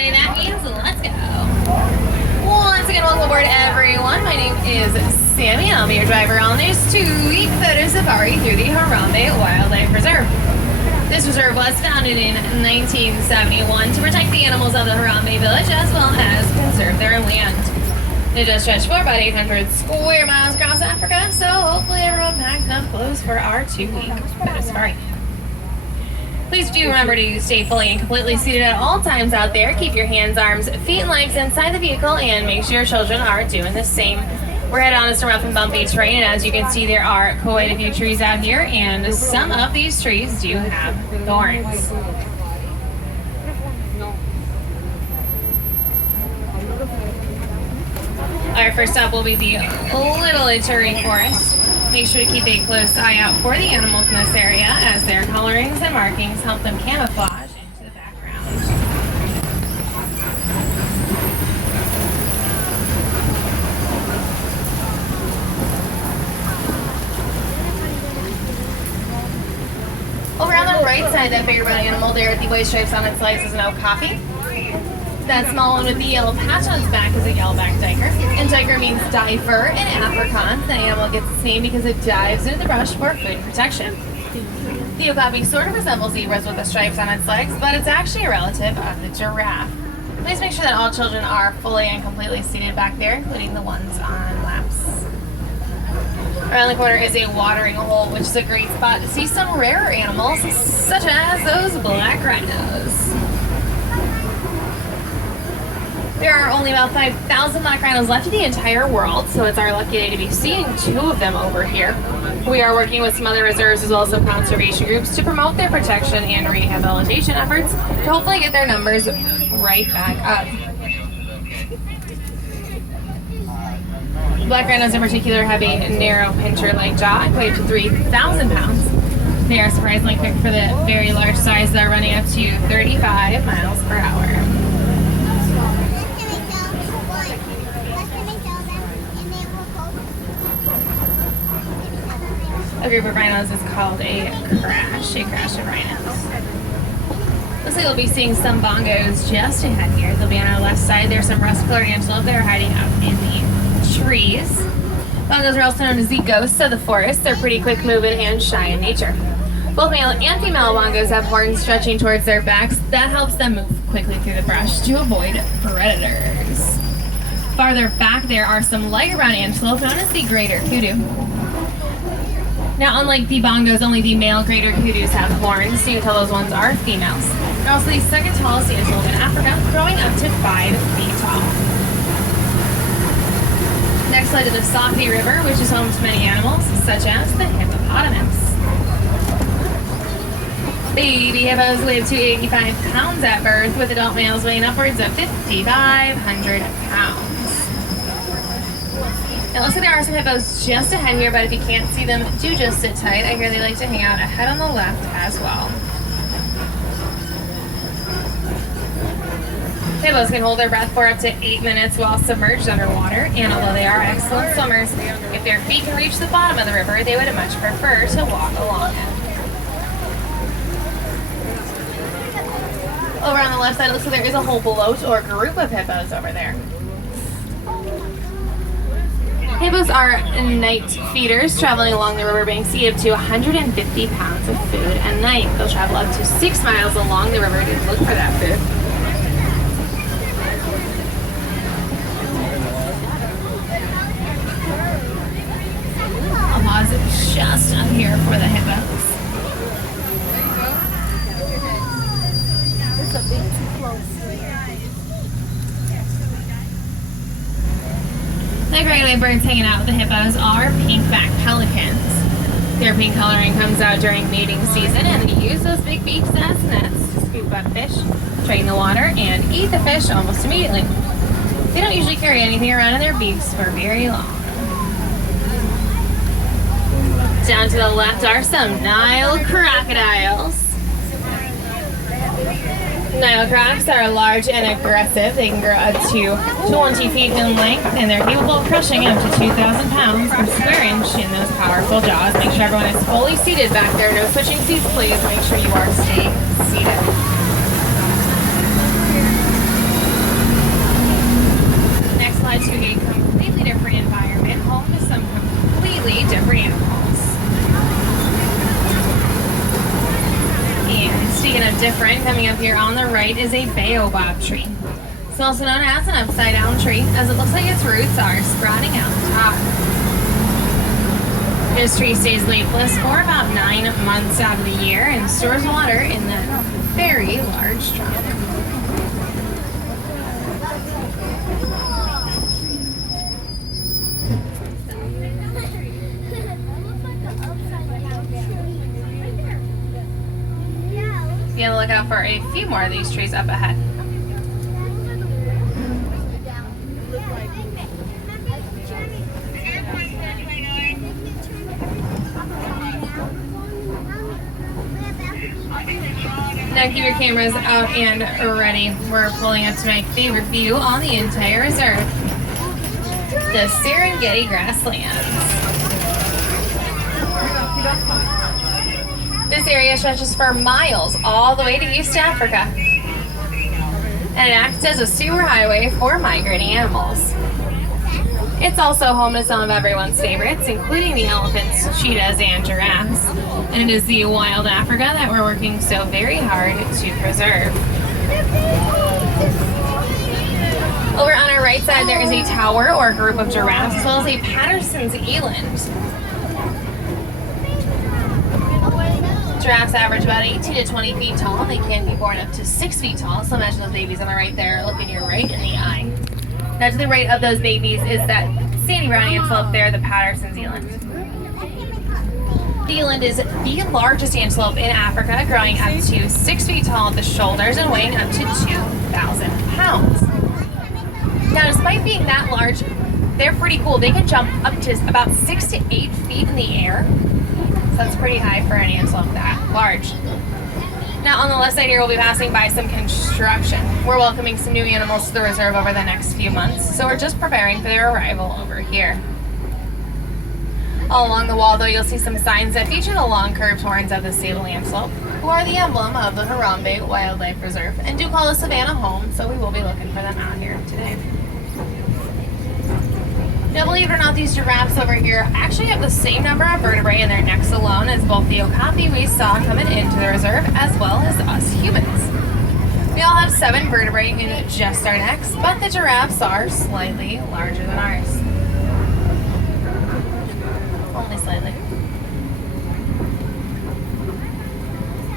Hey, that means let's go. Once again, welcome aboard, everyone. My name is Sammy. I'll be your driver on this 2-week photo safari through the Harambe Wildlife Reserve. This reserve was founded in 1971 to protect the animals of the Harambe village as well as conserve their land. It does stretch for about 800 square miles across Africa, so hopefully everyone packed enough clothes for our 2-week photo safari. Please do remember to stay fully and completely seated at all times out there. Keep your hands, arms, feet, and legs inside the vehicle, and make sure your children are doing the same. We're headed on some rough and bumpy terrain, and as you can see, there are quite a few trees out here, and some of these trees do have thorns. Our first stop will be the Little Ituri Forest. Make sure to keep a close eye out for the animals in this area as their colorings and markings help them camouflage into the background. Over on the right side, that bigger brown animal there with the white stripes on its legs is an okapi. That small one with the yellow patch on its back is a yellowback duiker. And duiker means diver in Afrikaans. The animal gets its name because it dives into the brush for food protection. The okapi sort of resembles zebras with the stripes on its legs, but it's actually a relative of the giraffe. Please make sure that all children are fully and completely seated back there, including the ones on laps. Around the corner is a watering hole, which is a great spot to see some rarer animals, such as those black rhinos. There are only about 5,000 black rhinos left in the entire world, so it's our lucky day to be seeing 2 of them over here. We are working with some other reserves as well as some conservation groups to promote their protection and rehabilitation efforts to hopefully get their numbers right back up. Black rhinos in particular have a narrow pincher-like jaw and weigh up to 3,000 pounds. They are surprisingly quick for the very large size that are running up to 35 miles per hour. A group of rhinos is called a crash of rhinos. Looks like we'll be seeing some bongos just ahead here. They'll be on our left side. There's some rust-colored antelope that are hiding out in the trees. Bongos are also known as the ghosts of the forest. They're pretty quick-moving and shy in nature. Both male and female bongos have horns stretching towards their backs. That helps them move quickly through the brush to avoid predators. Farther back there are some lighter brown antelope known as the greater kudu. Now, unlike the bongos, only the male greater kudus have horns, so you can tell those ones are females. They're also the second tallest antelope in Africa, growing up to 5 feet tall. Next, led to the Safy River, which is home to many animals, such as the hippopotamus. Baby hippos live to 85 pounds at birth, with adult males weighing upwards of 5,500 pounds. It looks like there are some hippos just ahead here, but if you can't see them, do just sit tight. I hear they like to hang out ahead on the left as well. Hippos can hold their breath for up to 8 minutes while submerged underwater, and although they are excellent swimmers, if their feet can reach the bottom of the river, they would much prefer to walk along it. Over on the left side, it looks like there is a whole float or group of hippos over there. Hippos are night feeders, traveling along the riverbanks to eat up to 150 pounds of food a night. They'll travel up to 6 miles along the river to look for that food. I'll pause it just up here for the hippos. It's a bit too close. The great white birds hanging out with the hippos are pink-backed pelicans. Their pink coloring comes out during mating season, and they use those big beaks as nets to scoop up fish, drain the water, and eat the fish almost immediately. They don't usually carry anything around in their beaks for very long. Down to the left are some Nile crocodiles. Nile crocs are large and aggressive. They can grow up to 20 feet in length, and they're capable of crushing up to 2,000 pounds per square inch in those powerful jaws. Make sure everyone is fully seated back there. No switching seats, please. Make sure you are staying seated. here on the right is a baobab tree. It's also known as an upside down tree, as it looks like its roots are sprouting out the top. This tree stays leafless for about 9 months out of the year and stores water in that very large trunk. Be on the lookout for a few more of these trees up ahead. Now keep your cameras out and ready. We're pulling up to my favorite view on the entire reserve, the Serengeti grasslands. This area stretches for miles all the way to East Africa, and it acts as a super highway for migrating animals. It's also home to some of everyone's favorites, including the elephants, cheetahs, and giraffes. And it is the wild Africa that we're working so very hard to preserve. Over on our right side, there is a tower or group of giraffes, as well as a Patterson's eland. Giraffes average about 18 to 20 feet tall. They can be born up to 6 feet tall, so imagine those babies on the right there looking you right in the eye. Now to the right of those babies is that sandy brown antelope there, the Patterson's eland. The eland is the largest antelope in Africa, growing up to 6 feet tall at the shoulders and weighing up to 2,000 pounds. Now despite being that large, they're pretty cool. They can jump up to about 6 to 8 feet in the air. So that's pretty high for an antelope that large. Now on the left side here, we'll be passing by some construction. We're welcoming some new animals to the reserve over the next few months, so we're just preparing for their arrival over here. All along the wall though, you'll see some signs that feature the long curved horns of the Sable antelope, who are the emblem of the Harambe Wildlife Reserve and do call the Savanna home, so we will be looking for them out here today. Now, believe it or not, these giraffes over here actually have the same number of vertebrae in their necks alone as both the okapi we saw coming into the reserve, as well as us humans. We all have 7 vertebrae in just our necks, but the giraffes are slightly larger than ours. Only slightly.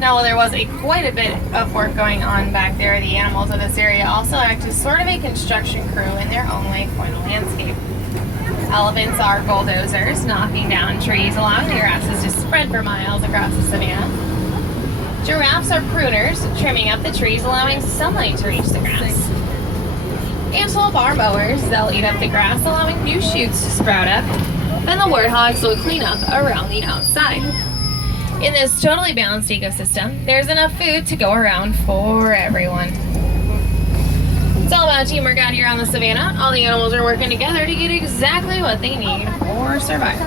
Now, while there was quite a bit of work going on back there, the animals of this area also act as sort of a construction crew in their own way for the landscape. Elephants are bulldozers, knocking down trees, allowing the grasses to spread for miles across the savanna. Giraffes are pruners, trimming up the trees, allowing sunlight to reach the grass. Antelope are mowers, they'll eat up the grass, allowing new shoots to sprout up. Then the warthogs will clean up around the outside. In this totally balanced ecosystem, there's enough food to go around for everyone. It's all about teamwork out here on the savanna. All the animals are working together to get exactly what they need for survival.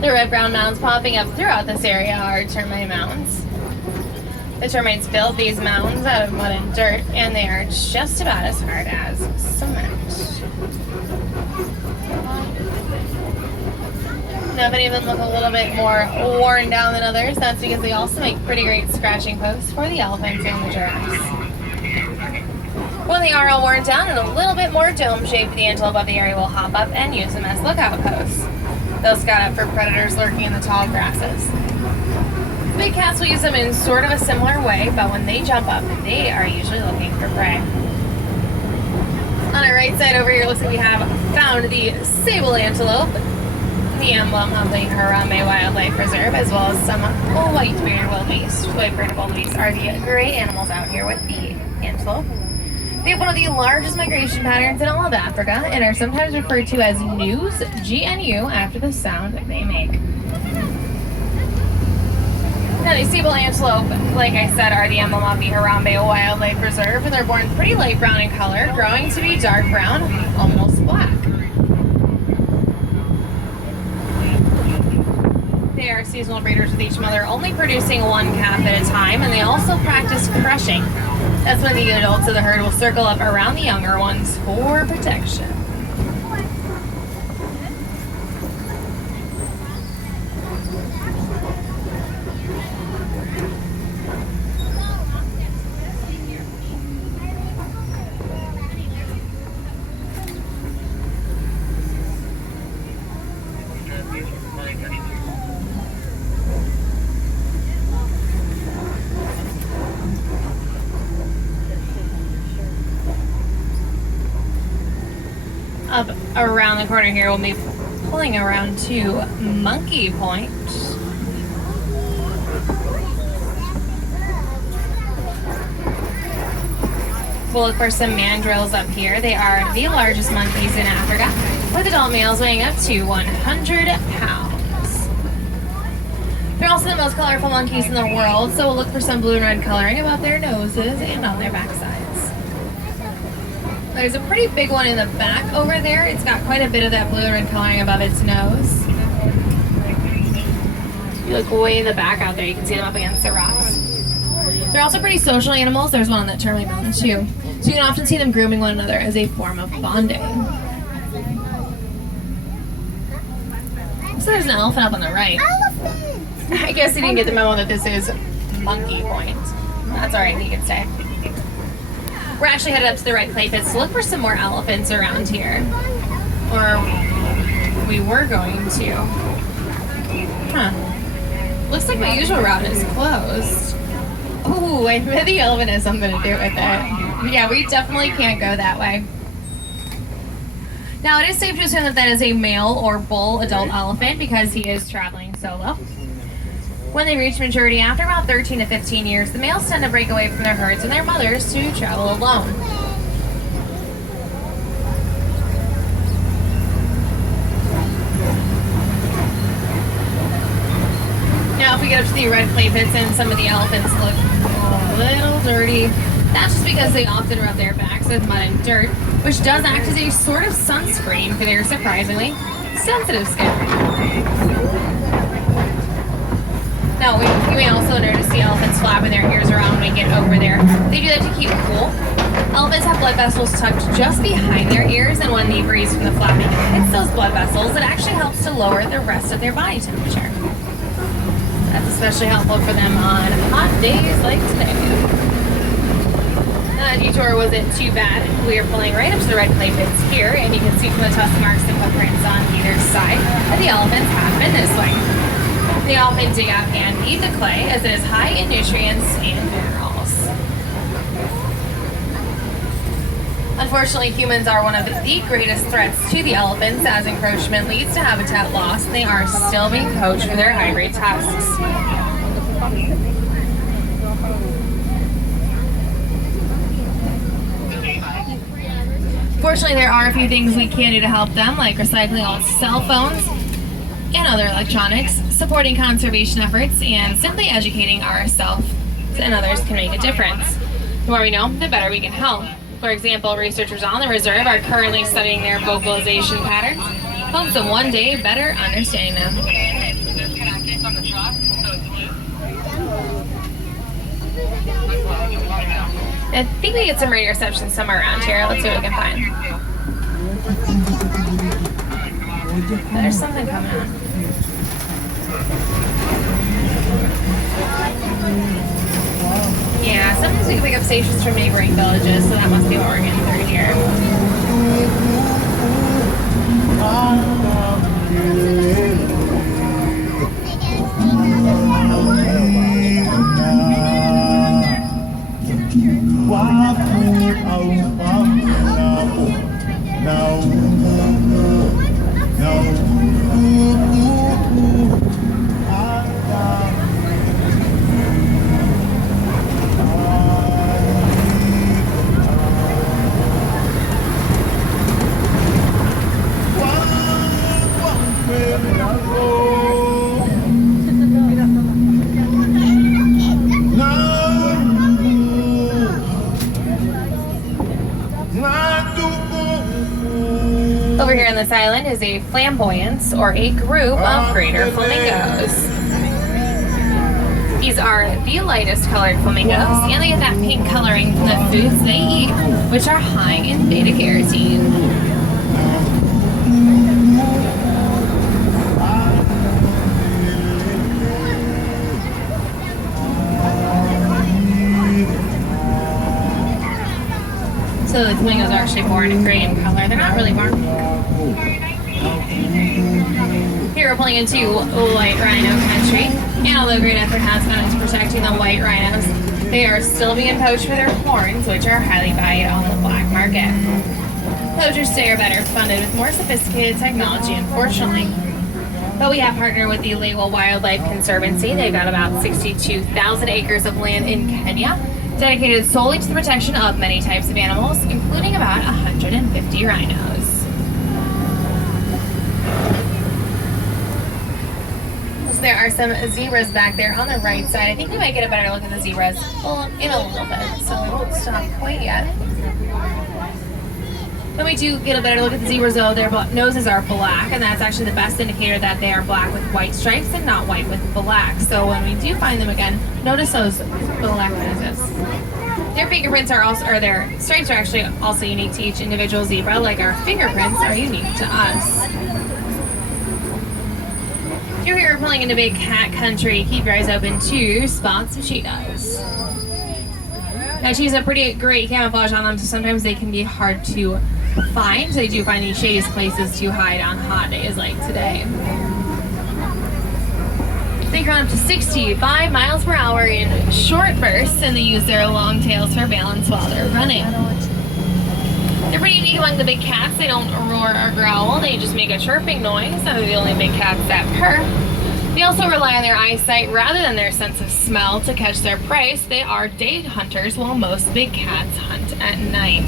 The red-brown mounds popping up throughout this area are termite mounds. The termites build these mounds out of mud and dirt, and they are just about as hard as cement. Now, if any of them look a little bit more worn down than others, that's because they also make pretty great scratching posts for the elephants and the giraffes. When they are all worn down and a little bit more dome-shaped, the antelope of the area will hop up and use them as lookout posts. They'll scout out for predators lurking in the tall grasses. Big cats will use them in sort of a similar way, but when they jump up, they are usually looking for prey. On our right side over here, looks like we have found the Sable antelope, the emblem of the Harambe Wildlife Reserve, as well as some white-bearded wildebeest. White-bearded wildebeest are the gray animals out here with the antelope. They have one of the largest migration patterns in all of Africa and are sometimes referred to as gnus, GNU, after the sound they make. Now, the Sable antelope, like I said, are the emblem of the Harambe Wildlife Reserve, and they're born pretty light brown in color, growing to be dark brown, almost black. They are seasonal breeders with each mother only producing 1 calf at a time, and they also practice crushing. That's when the adults of the herd will circle up around the younger ones for protection. Up around the corner here, we'll be pulling around to Monkey Point. We'll look for some mandrills up here. They are the largest monkeys in Africa, with adult males weighing up to 100 pounds. They're also the most colorful monkeys in the world, so we'll look for some blue and red coloring above their noses and on their backsides. There's a pretty big one in the back over there. It's got quite a bit of that blue and red coloring above its nose. You look way in the back out there, you can see them up against the rocks. They're also pretty social animals. There's one on that Termite mountain too. So you can often see them grooming one another as a form of bonding. So there's an elephant up on the right. I guess you didn't get the memo that this is Monkey Point. That's alright, you can stay. We're actually headed up to the red clay pits to look for some more elephants around here. Or we were going to. Huh. Looks like my usual route is closed. Oh, I bet the elephant has something to do with it. Yeah, we definitely can't go that way. Now, it is safe to assume that that is a male or bull adult elephant because he is traveling solo. When they reach maturity after about 13 to 15 years, the males tend to break away from their herds and their mothers to travel alone. Now, if we get up to the red clay pits and some of the elephants look a little dirty, that's just because they often rub their backs with mud and dirt, which does act as a sort of sunscreen for their surprisingly sensitive skin. Now, you may also notice the elephants flapping their ears around when we get over there. They do that to keep cool. Elephants have blood vessels tucked just behind their ears, and when the breeze from the flapping hits those blood vessels, it actually helps to lower the rest of their body temperature. That's especially helpful for them on hot days like today. The detour wasn't too bad. We are pulling right up to the red clay pits here, and you can see from the tusk marks and footprints on either side that the elephants have been this way. They often dig out and eat the clay as it is high in nutrients and minerals. Unfortunately, humans are one of the greatest threats to the elephants as encroachment leads to habitat loss, and they are still being poached for their high-grade tusks. Fortunately, there are a few things we can do to help them, like recycling old cell phones and other electronics, supporting conservation efforts, and simply educating ourselves and others can make a difference. The more we know, the better we can help. For example, researchers on the reserve are currently studying their vocalization patterns, hopes of one day better understanding them. I think we get some radio reception somewhere around here. Let's see what we can find. There's something coming on. Yeah, sometimes we can pick up stations from neighboring villages, so that must be what we're getting through here. Over here on this island is a flamboyance, or a group of greater flamingos. These are the lightest colored flamingos, and they get that pink coloring from the foods they eat, which are high in beta carotene. So the flamingos are actually born gray in color. They're not really born pink. Here we're pulling into white rhino country, and although great effort has gone into protecting the white rhinos, they are still being poached for their horns, which are highly valued on the black market. Poachers today are better funded with more sophisticated technology, unfortunately. But we have partnered with the Sable Wildlife Conservancy. They've got about 62,000 acres of land in Kenya, dedicated solely to the protection of many types of animals, including about 150 rhinos. So there are some zebras back there on the right side. I think we might get a better look at the zebras in a little bit, so we won't stop quite yet. When we do get a better look at the zebras, though, their noses are black, and that's actually the best indicator that they are black with white stripes and not white with black. So when we do find them again, notice those black noses. Their fingerprints are also, or their stripes are actually also unique to each individual zebra, like our fingerprints are unique to us. Here we are pulling into big cat country. Keep your eyes open to spots of cheetahs. Now cheetahs have pretty great camouflage on them, so sometimes they can be hard to find. They do find the shadiest places to hide on hot days like today. They run up to 65 miles per hour in short bursts, and they use their long tails for balance while they're running. They're pretty unique among the big cats. They don't roar or growl, they just make a chirping noise. They're the only big cats that purr. They also rely on their eyesight rather than their sense of smell to catch their prey. So they are day hunters, while most big cats hunt at night.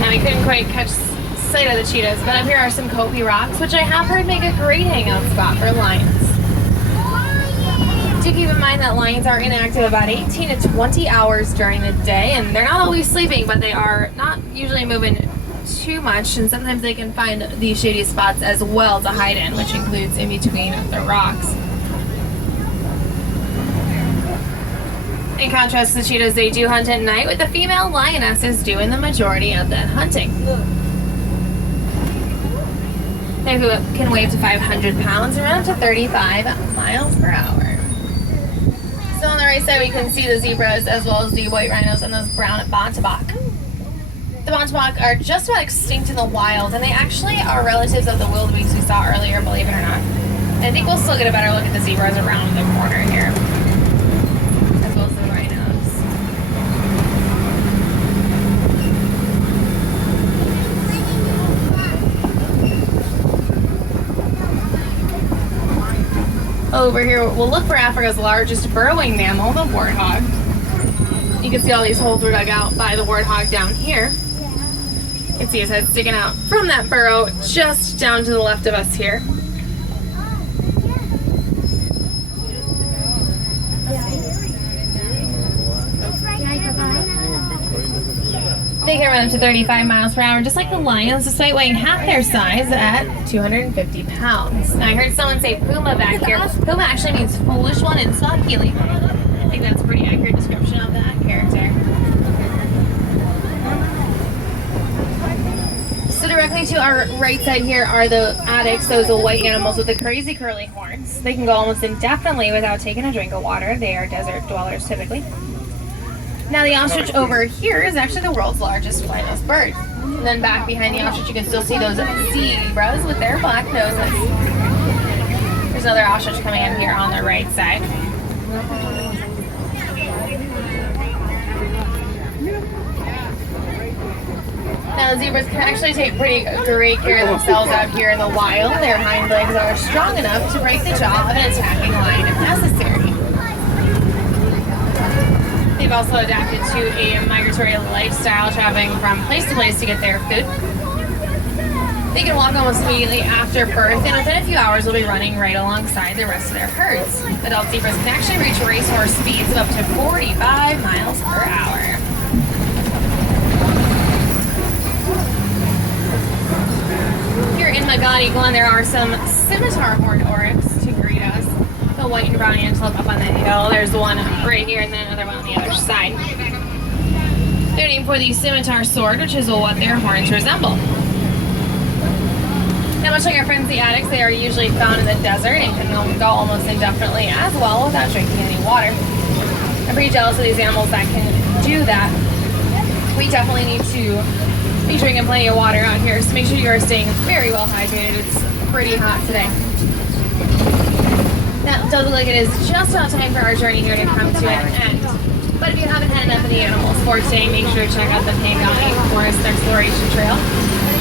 Now we couldn't quite catch sight of the cheetahs, but up here are some Kopi rocks, which I have heard make a great hangout spot for lions. Do keep in mind that lions are inactive about 18 to 20 hours during the day, and they're not always sleeping, but they are not usually moving too much, and sometimes they can find these shady spots as well to hide in, which includes in between the rocks. In contrast to the cheetahs, they do hunt at night, with the female lionesses doing the majority of that hunting. They can weigh up to 500 pounds and run up to 35 miles per hour. So on the right side we can see the zebras as well as the white rhinos and those brown bontebok. The bontebok are just about extinct in the wild, and they actually are relatives of the wildebeest we saw earlier, believe it or not. And I think we'll still get a better look at the zebras around the corner here, as well as the rhinos. Over here, we'll look for Africa's largest burrowing mammal, the warthog. You can see all these holes were dug out by the warthog down here. You can see his head sticking out from that burrow just down to the left of us here. They can run up to 35 miles per hour, just like the lions, despite weighing half their size at 250 pounds. Now, I heard someone say puma back here. Puma actually means foolish one in Swahili. I think that's a pretty accurate description of that character. So directly to our right side here are the addax, those white animals with the crazy curly horns. They can go almost indefinitely without taking a drink of water. They are desert dwellers typically. Now the ostrich over here is actually the world's largest flightless bird. And then back behind the ostrich you can still see those zebras with their black noses. There's another ostrich coming in here on the right side. Now the zebras can actually take pretty great care of themselves out here in the wild. Their hind legs are strong enough to break the jaw of an attacking lion if necessary. They've also adapted to a migratory lifestyle, traveling from place to place to get their food. They can walk almost immediately after birth, and within a few hours will be running right alongside the rest of their herds. Adult zebras can actually reach racehorse speeds of up to 45 miles per hour. Here in Magadi Glen, there are some scimitar horned oryx to a white and brown antelope up on that hill. There's one right here and then another one on the other side. They're named for the scimitar sword, which is what their horns resemble. Now, much like our friends the Addicts, they are usually found in the desert and can go almost indefinitely as well without drinking any water. I'm pretty jealous of these animals that can do that. We definitely need to be drinking plenty of water out here, so make sure you are staying very well hydrated. It's pretty hot today. Now, it does look like it is just about time for our journey here to come to an end. But if you haven't had enough of the animals for today, make sure to check out the Payne Valley Forest Exploration Trail.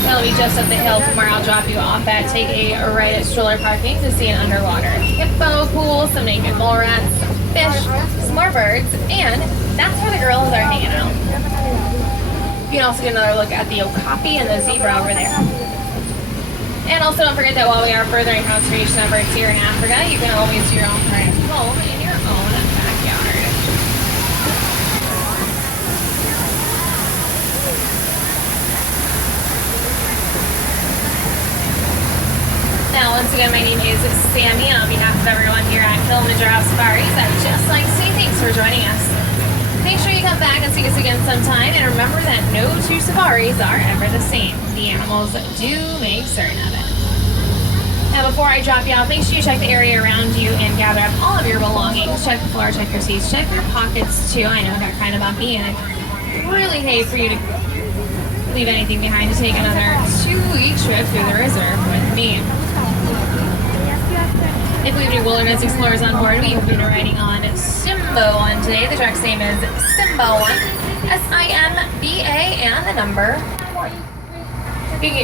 That'll be just up the hill from where I'll drop you off at. Take a right at stroller parking to see an underwater hippo pool, some naked mole rats, some fish, some more birds, and that's where the girls are hanging out. You can also get another look at the okapi and the zebra over there. And also don't forget that while we are furthering conservation efforts here in Africa, you can always do your own part at home in your own backyard. Now, once again, my name is Sammy, and on behalf of everyone here at Kilimanjaro Safaris, I would just like to say thanks for joining us. Make sure you come back and see us again sometime, and remember that no two safaris are ever the same. The animals do make certain of it. Now, before I drop you off, make sure you check the area around you and gather up all of your belongings. Check the floor, check your seats, check your pockets too. I know it got kind of bumpy, and I really hate for you to leave anything behind to take another 2-week trip through the reserve with me. If we have any wilderness explorers on board, we have been riding on Simba 1 today. The truck's name is Simba 1, S-I-M-B-A, and the number 1. You can get your